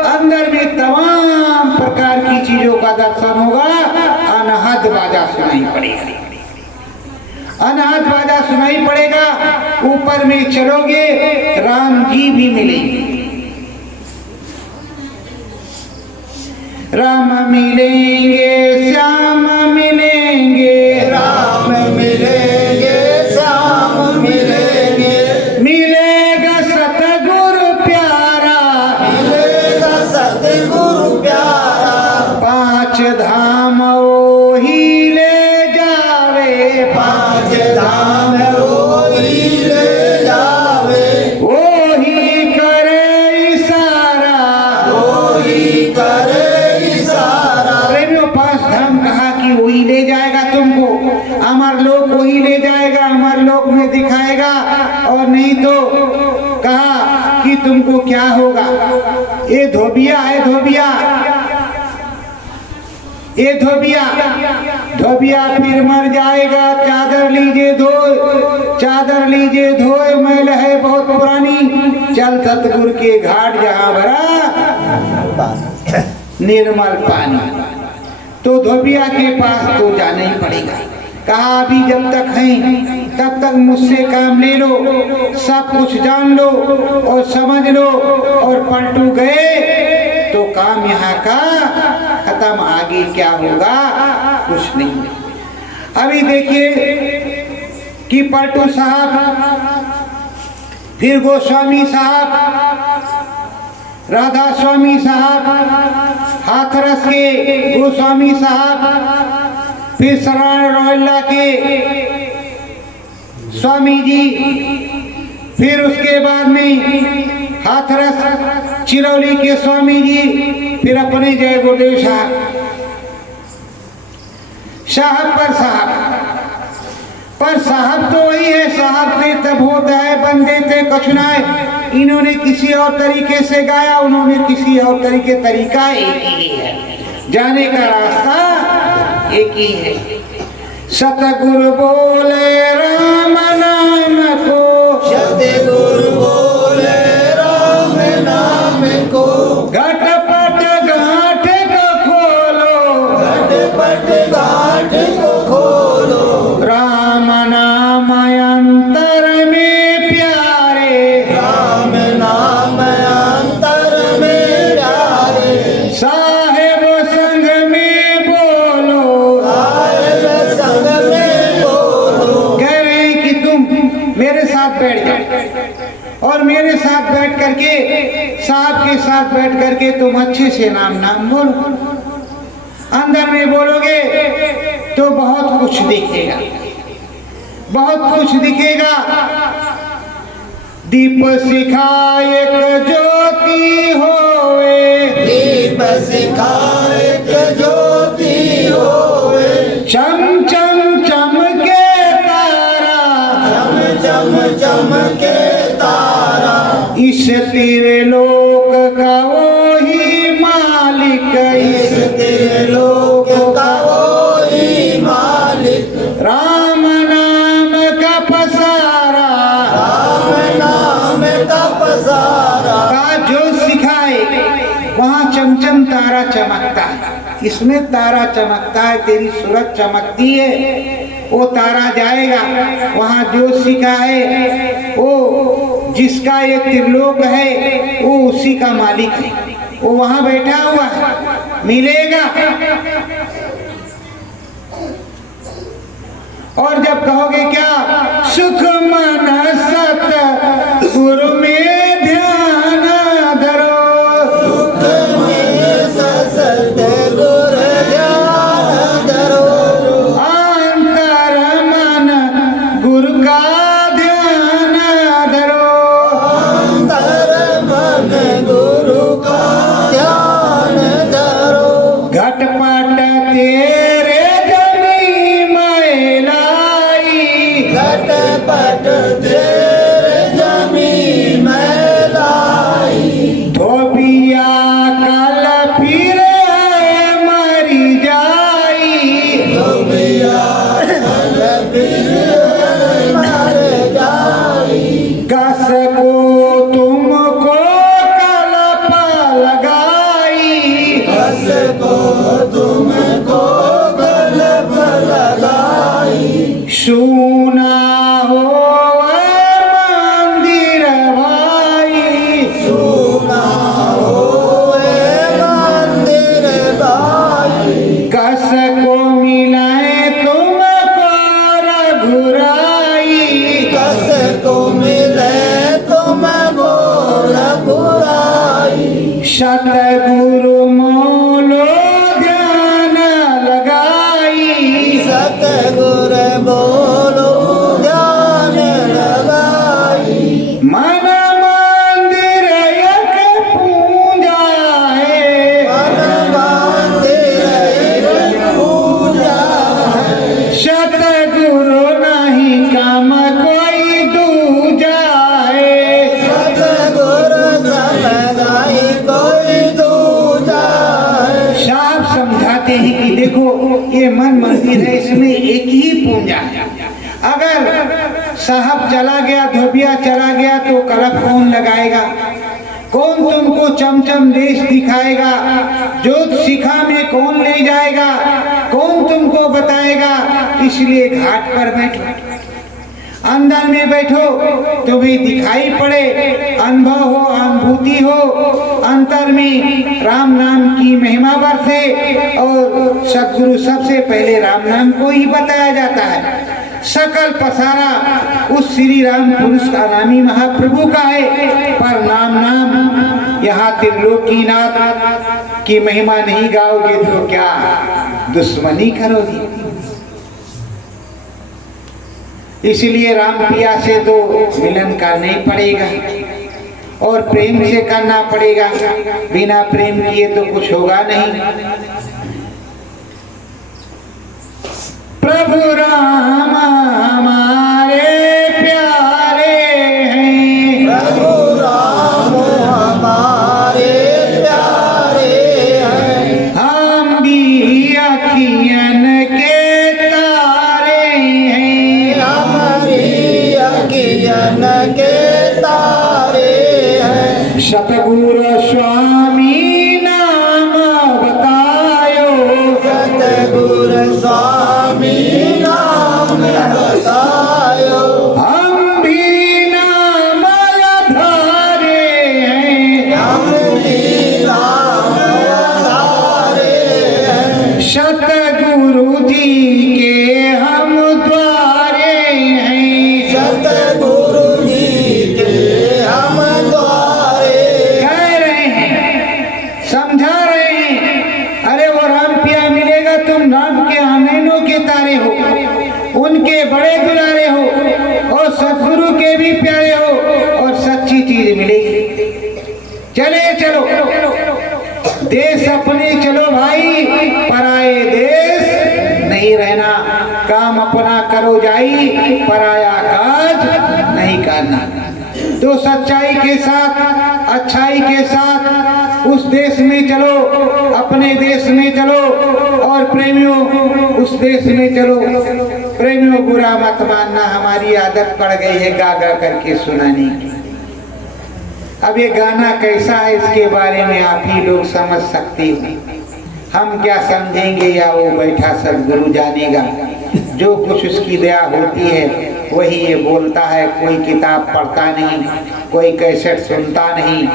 अंदर में तमाम प्रकार की चीजों का दर्शन होगा। अनहद बाजा सुनाई पड़ेगा, अनहद बाजा सुनाई पड़ेगा। ऊपर में चलोगे राम जी भी मिलेंगे, राम मिलेंगे, श्याम मिलेंगे, राम मिलेंगे, श्याम मिलेंगे, मिलेगा सतगुरु प्यारा, मिलेगा सतगुरु प्यारा। पांच धाम वो ही ले जावे, पांच धाम वही ले जावे, वो ही करे इशारा, वही करे इशारा। प्रेमियों, पांच धाम कहा कि वही ले जाएगा तुमको, अमर लोक वही ले जाएगा, अमर लोक में दिखाएगा। और नहीं तो कहा कि तुमको क्या होगा, ये धोबिया है, धोबिया, ये धोबिया, धोबिया फिर मर जाएगा। चादर लीजिए धोए, चादर लीजिए धोए, मैल है बहुत पुरानी, चल सतगुरु के घाट जहाँ भरा निर्मल पानी। तो धोबिया के पास तो जाना ही पड़ेगा। कहा अभी जब तक हैं तब तक मुझसे काम ले लो, सब कुछ जान लो और समझ लो, और पलटू गए तो काम यहाँ का खत्म, आगे क्या होगा कुछ नहीं। अभी देखिए कि पलटू साहब, फिर गोस्वामी साहब, राधा स्वामी साहब, हाथरस के गोस्वामी साहब, फिर सराय रोहिल्ला के स्वामी जी, फिर उसके बाद में हाथरस चिरौली के स्वामी जी, फिर अपने जय गुरुदेव साहब, साहब पर साहब तो वही है, साहब से तब होता है, बंदे थे कछुनाए। इन्होंने किसी और तरीके से गाया, उन्होंने किसी और तरीके, तरीका एक ही है, जाने का रास्ता एक ही है। सतगुरु बोले राम नाम को, सतगुरु बोले राम नाम को, घटपट घाट को खोलो, घटपट घाट को खोलो। राम नाम अंतर में प्यारे, राम नाम अंतर में डाले, साहेब संग में बोलो, साहेब संग में बोलो। कह रहे हैं कि तुम मेरे साथ बैठ जाओ और मेरे साथ बैठ करके, साहब के साथ बैठ करके तुम अच्छे से नाम बोलो। अंदर में बोलोगे तो बहुत कुछ दिखेगा, बहुत कुछ दिखेगा। दीप शिखा एक ज्योति होवे, दीप शिखा एक ज्योति होवे, चम चम चमके तारा, चम चम चमके तारा। इस त्रिलोक का वही मालिक, इस त्रिलोक का वही मालिक, राम नाम का पसारा, राम नाम का पसारा। का जो सिखाए वहाँ चमचम तारा चमकता है, इसमें तारा चमकता है, तेरी सूरत चमकती है, वो तारा जाएगा वहाँ जो सिखाए, वो जिसका ये त्रिलोक है वो उसी का मालिक है, वो वहाँ बैठा हुआ है, मिलेगा। और जब कहोगे क्या, सुख मन सत गुरु में ध्यान धरो, सुख में सत गुरु ध्यान धरो, अंतर मन गुरु का ध्यान धरो, अंतर मन गुरु का ध्यान धरो। घटपट तेरे जमी मैलाई, घटपट तेरे जमी सतगुरु मोलो ध्यान लगाई, सतगुर बोलो ध्यान लगाई, मन मंदिर एक पूजा है, मन मंदिर एक पूजा है, सतगुरु नहीं काम कोई दूजा है, सतगुर समझाई कोई दूजा है। साहब समझाते हैं कि देखो ये मन मंदिर है, इसमें एक ही पूजा है। अगर साहब चला गया, धोबिया चला गया तो कलप कौन लगाएगा? कौन तुमको चमचम देश दिखाएगा? जोत शिखा में कौन ले जाएगा? कौन तुमको बताएगा? इसलिए घाट पर बैठो, अंदर में बैठो, तुम्हें दिखाई पड़े, अनुभव हो, अनुभूति हो, अंतर में राम नाम की महिमा बरसे। और सदगुरु सबसे पहले राम नाम को ही बताया जाता है। सकल पसारा उस श्री राम पुरुष का नामी महाप्रभु का है, पर नाम नाम यहाँ त्रिलोकीनाथ की महिमा नहीं गाओगे तो क्या दुश्मनी करोगे? इसलिए राम पिया से तो मिलन करना ही पड़ेगा और प्रेम से करना पड़ेगा। बिना प्रेम किए तो कुछ होगा नहीं। प्रभु राम हमारे प्यारे हैं, प्रभु राम हमारे प्यारे हैं, हम भी अखियन के तारे हैं, हमारी अखियन के तारे हैं। सतगुरु स्वामी नाम बतायो, सतगुर स्वामी नाम बतायो, हम भी नाम आधारे हैं, हम भी नाम आधारे हैं। सतगुरु जी के हम द्वारे हैं, सतगुरु जी के हम द्वारे कह रहे हैं, समझा रहे हैं। अरे वो राम पिया मिलेगा, तुम राम के आनैनों के तारे हो, उनके बड़े दुलारे हो और सतगुरु के भी प्यारे हो और सच्ची चीज मिलेगी। चले चलो, देश अपने चलो भाई, पराए देश नहीं रहना। काम अपना करो जाई, पराया काज नहीं करना। तो सच्चाई के साथ, अच्छाई के साथ उस देश में चलो, अपने देश में चलो और प्रेमियों उस देश में चलो। प्रेमियों बुरा मत मानना, हमारी आदत पड़ गई है गा गा करके सुनाने की। अब ये गाना कैसा है इसके बारे में आप ही लोग समझ सकते हो। हम क्या समझेंगे या वो बैठा सदगुरु जानेगा। जो कुछ उसकी दया होती है वही ये बोलता है। कोई किताब पढ़ता नहीं, कोई कैसेट सुनता नहीं,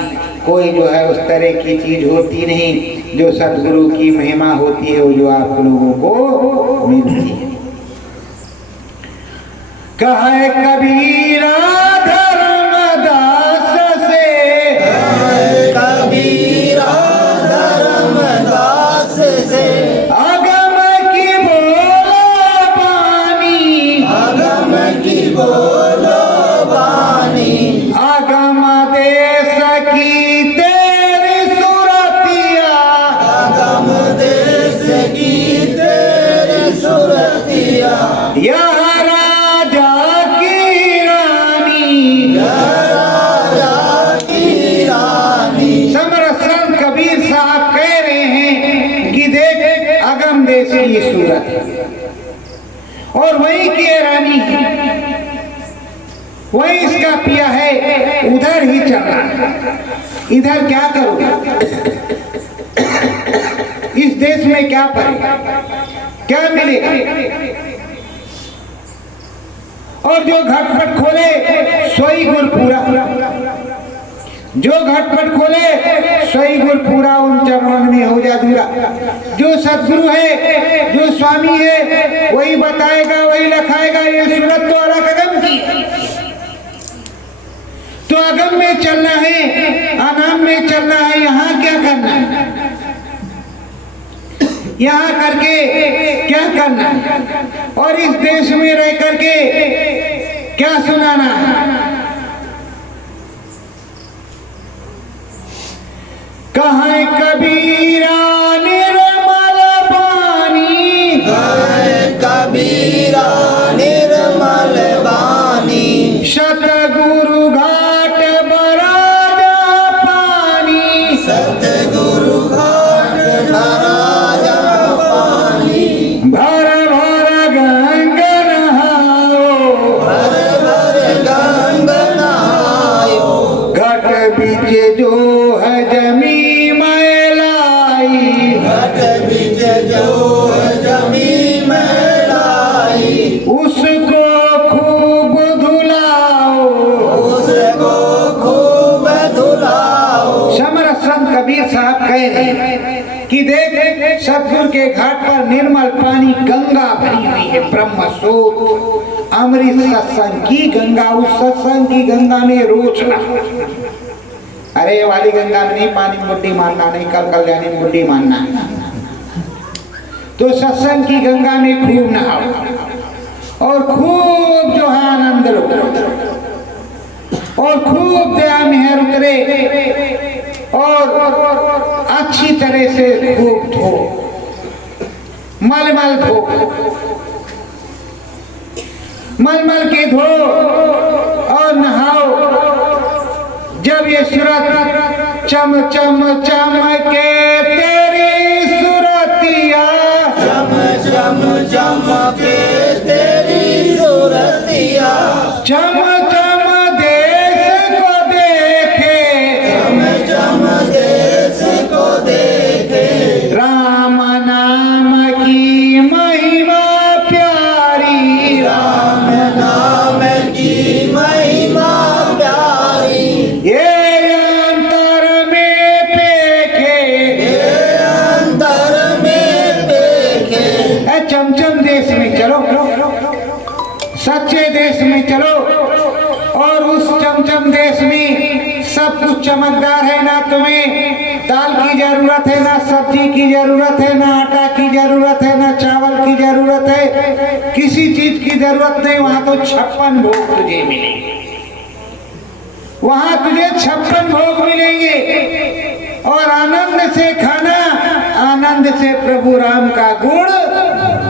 कोई जो है उस तरह की चीज होती नहीं। जो सदगुरु की महिमा होती है वो जो आप लोगों को मिलती है। कहे कबीरा धर्मदास से, कबीरा धर्मदास से, अगम की बोलो बानी, अगम की बोलो बानी, अगम देश की तेरी सुरतिया, अगम देश की तेरी सुरतिया, यह राजा की रानी, राजा की रानी। समरसन कबीर साहब कह रहे हैं कि देख अगम देश की सूरत है और वही की रानी है, वही इसका पिया है, उधर ही चलना है। इधर क्या करोगे? इस देश में क्या पाएगा, क्या मिलेगा? और जो घटपट खोले सोई गुर पूरा, जो घटपट खोले सोई गुर पूरा उन चरणों में हो जा दूरा। जो सदगुरु है, जो स्वामी है, वही बताएगा, वही लिखाएगा। ये सूरत तो अलग अगम की, तो अगम में चलना है अनाम में चलना है, यहाँ क्या करना है, यहाँ करके क्या करना है, और इस देश में रह करके क्या सुनाना है। कहाँ कबीरा निर्मल पानी, कबीरा निर्मल वाणी, सतगुरु घाट बराजा पानी, सतगुरु घाट राजा पानी, भर भर गंग नहाओ, भर भर गंग नहायो, घट बीच जो है जमी मैलाई, घट बीच जो जमी में लाई, उसको खूब धुलाओ, उसको खूब धुलाओ। समर संत कबीर साहब कह रहे हैं कि देख सतगुरु के घाट पर निर्मल पानी गंगा भरी हुई है, ब्रह्म स्रोत अमृत सत्संग की गंगा, उस सत्संग की गंगा में रोज नहाओ। अरे ये वाली गंगा में नहीं पानी मुट्ठी मारना, नहीं कल कल्याणी मुट्ठी मारना है, तो सत्संग की गंगा में खूब नहाओ और खूब जो है आनंद लो और खूब दया मेहर उतरे और अच्छी तरह से खूब धो, मलमल धो, मलमल के धो और नहाओ। जब ये सूरत चम चम चमके तेरी सूरतिया, चम चम चमके तेरी सूरतिया, चम चम देश को देखे, चम चम देश को देखे, राम नाम की महिमा प्यारी, राम नाम की महिमा प्यारी, ये अंतर में पेखे, ये अंतर में देखे। चमचम देश में चलो, सच्चे देश में चलो, और उस चमचम देश में सब कुछ चमकदार है, ना तुम्हें दाल की जरूरत है, ना सब्जी की जरूरत है, ना आटा की जरूरत है, ना चावल की जरूरत है, किसी चीज की जरूरत नहीं। वहां तो 56 भोग तुझे मिलेंगे, वहां तुझे 56 भोग मिलेंगे और आनंद से खाना, आनंद से प्रभु राम का गुण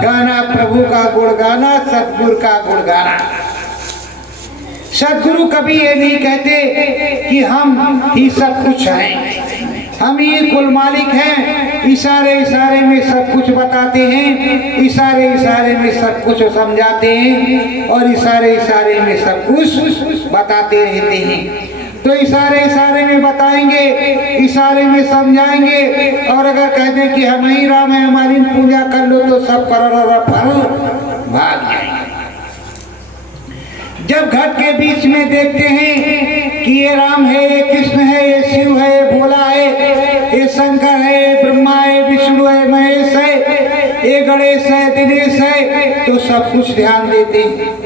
गाना, प्रभु का गुण गाना, सतगुरु का गुण गाना। सतगुरु कभी ये नहीं कहते कि हम ही सब कुछ हैं, हम ही कुल मालिक हैं, इशारे इशारे में सब कुछ बताते हैं, इशारे इशारे में सब कुछ समझाते हैं और इशारे इशारे में सब कुछ बताते रहते हैं। तो इशारे इशारे में बताएंगे, इशारे में समझाएंगे, और अगर कह दें कि हम ही राम है, हमारी पूजा कर लो, तो सब करोड़ों फल भाग जाएंगे। जब घट के बीच में देखते हैं कि ये राम है, ये कृष्ण है, ये शिव है, ये भोला है, ये शंकर है, ये ब्रह्मा है, विष्णु है, महेश है, ये गणेश है, दिनेश है, तो सब कुछ ध्यान देते हैं।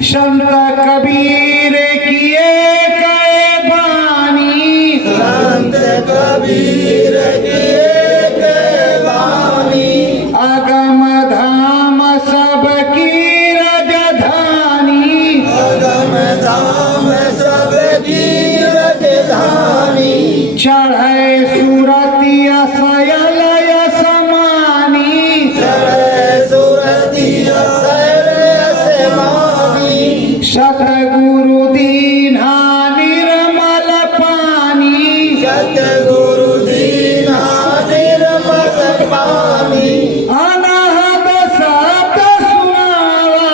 संत कबीर किए कै बानी, संत कबीर किए कै बानी, अगम धाम सबकी राजधानी, अगम धाम सबकी राजधानी, चढ़े सूरतिया सयलय समानी, चढ़े सूरतिया सैल समानी, सतगुरु दीन्हा निर्मल पानी, सतगुरु दीन्हा निर्मल पानी, अनहद शब्द सुनावा,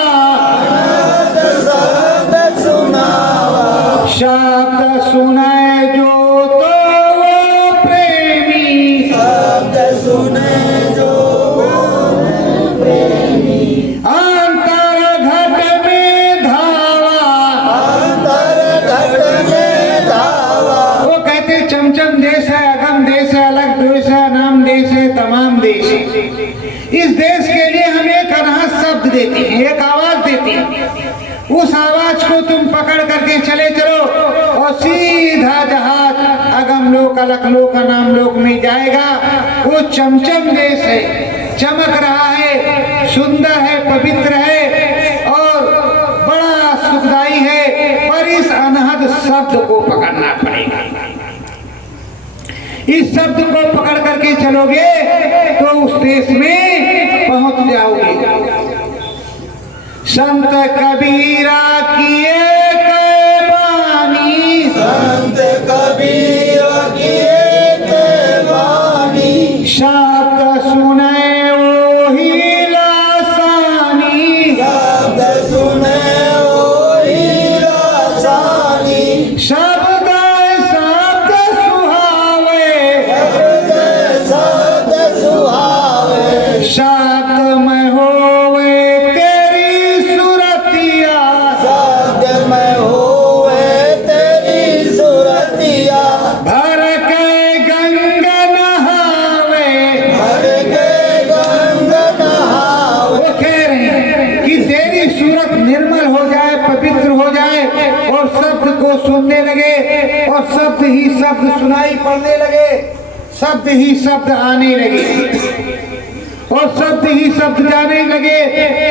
अनहद शब्द सुनावा, शब्द सुनाए जो तो वो प्रेमी, शब्द सुने जो प्रेमी, अंतर घट में धावा। अंतर घट में धावा, वो कहते चमचम देश है, अगम देश है, अलग देश है, नाम देश है, तमाम देश है। इस देश के लिए हम एक अनहद शब्द देते हैं, एक आवाज देते हैं, उस आवाज को तुम पकड़ करके चले चलो और सीधा जहाज अगम लोक अलक लोक नाम लोक में जाएगा। वो चमचम देश है, चमक रहा है, सुंदर है, पवित्र है और बड़ा सुखदाई है, पर इस अनहद शब्द को पकड़ना पड़ेगा। इस शब्द को पकड़ करके चलोगे तो उस देश में पहुंच जाओगे। संत कबीरा किए कै बानी, संत कबीरा किए कै बानी, शब्द सुने ओही लासानी, शब्द सुने ओही लासानी, शब्द शब्द सुहावे, शब्द सुहावे, शब्द में होवे तेरी सुरतिया, शब्द में होवे तेरी सुरतिया, भर के गंगा नहावे। भर के गंग नहावे। वो कह रहे हैं कि तेरी सूरत निर्मल हो जाए, पवित्र हो जाए और शब्द को सुनने लगे और शब्द ही शब्द सुनाई पड़ने लगे, शब्द ही शब्द आने लगे और शब्द ही शब्द जाने लगे,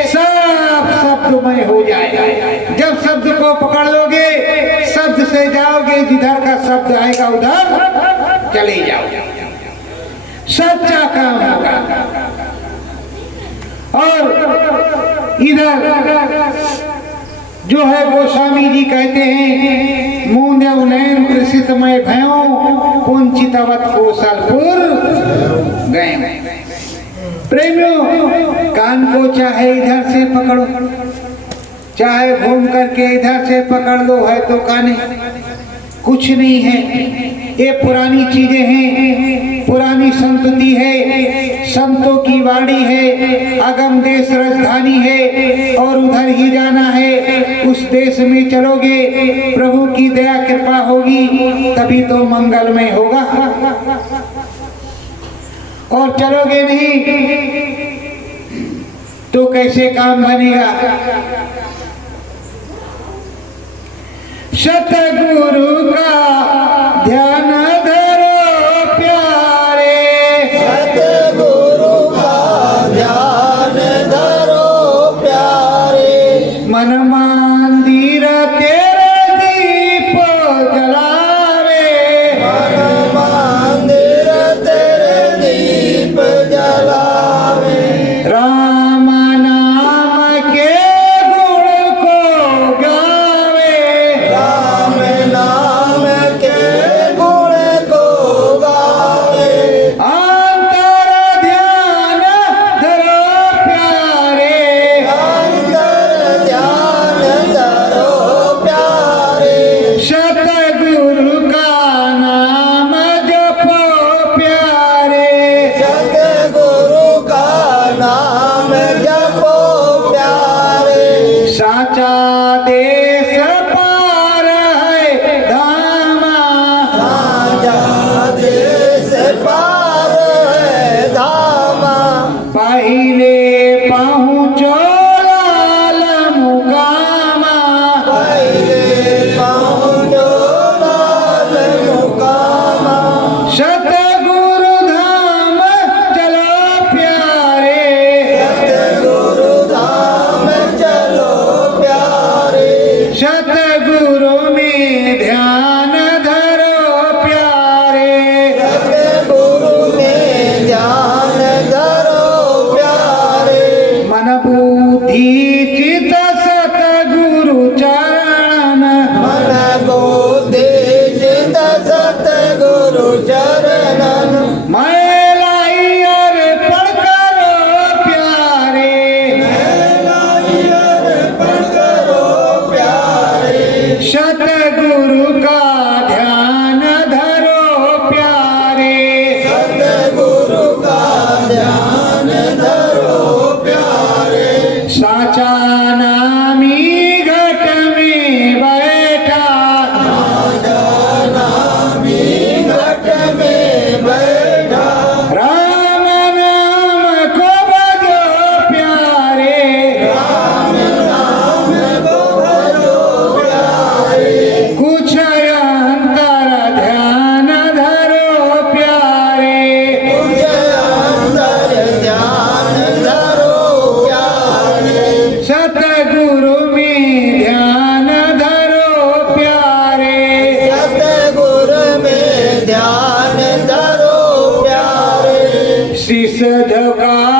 सब शब्दमय हो जाए। जब शब्द को पकड़ लोगे, शब्द से जाओगे, जिधर का शब्द आएगा उधर चले जाओ, सच्चा काम होगा। और इधर जो है गोस्वामी जी कहते हैं, मूंदेव नैन कृषितमय भयो कुंचितवत कौशलपुर गए। प्रेमियों, कान को चाहे इधर से पकड़ो, चाहे घूम करके इधर से पकड़ लो, है तो काने कुछ नहीं है। ये पुरानी चीजें हैं, पुरानी संतति है, संतों की वाणी है, अगम देश राजधानी है और उधर ही जाना है। उस देश में चलोगे, प्रभु की दया कृपा होगी, तभी तो मंगलमय होगा। और चलोगे नहीं तो कैसे काम बनेगा। सतगुरु का ध्यान धरो प्यारे, सतगुरु का ध्यान धरो प्यारे, मन मंदिर तेरे दीप जलावे, मन मंदिर तेरे दीप जलावे, राम नाम के गुण को गावे, राम नाम के गुण को गावे, अंतर ध्यान धरो प्यारे, अंतर ध्यान धरो प्यारे, सतगुरु का नाम जपो प्यारे, सतगुरु का नाम जपो प्यारे, साचा देश पार है धामा, राजा देश पार है धामा, पहले पहुँचो लाल मुकामा, पहले पहुँचो लाल मुकामा, सतगुरु धाम चलो प्यारे, सतगुरु धाम चलो प्यारे, सतगुरु में ध्यान धरो प्यारे, सतगुरु में ध्यान धरो प्यारे, मन बुद्धि चित सतगुरु चरण, मन बुद्धि चित सतगुरु चरणन, मैलाई अर्पण करो प्यारे, अर्पण करो प्यारे, सतगुरु का ध्यान धरो प्यारे, सतगुरु का ध्यान धरो प्यारे, साचा नामी घट में बैठा, नामी घट में बैठा, राम नाम को भजो प्यारे, राम नाम को का